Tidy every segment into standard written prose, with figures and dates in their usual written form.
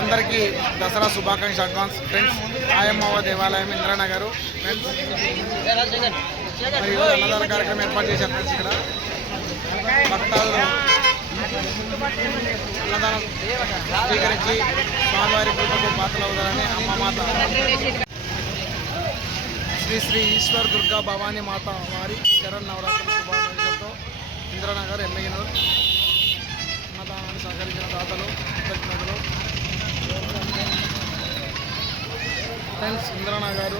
అందరికీ దసరా శుభాకాంక్షలు advance friends. ఆయమ్మవ దేవాలయం ఇంద్రానగర్ ఫ్రెండ్స్. మరియు అన్నదాన కార్యక్రమం ఏర్పాటు చేశారు ఫ్రెండ్స్. ఇక్కడ భక్తాదులు అన్నదానం స్వీకరించి స్వామివారి కృపకు పాత్రలు అవుతారని అమ్మమాత శ్రీ శ్రీ ఈశ్వర్ దుర్గా భవానీ మాత వారి శరణ్ నవరాత్రి శుభాకాంక్షలతో ఇంద్రానగర్ ఎమ్మెగినూరు అన్నదానాన్ని సహకరించిన దాతలు కృతజ్ఞతలు ఫ్రెండ్స్. ఇంద్రానగర్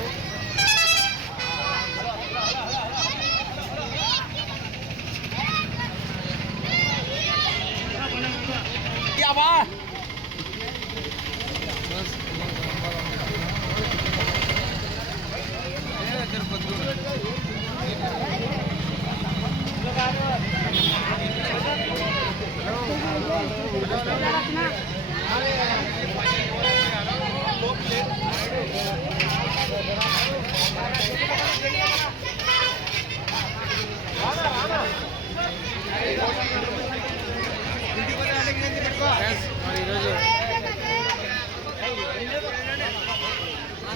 మరి ఈరోజు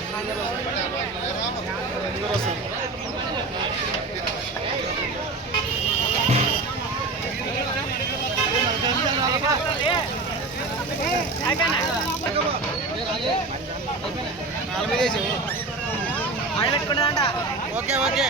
అందరూ వస్తారు. Okay okay.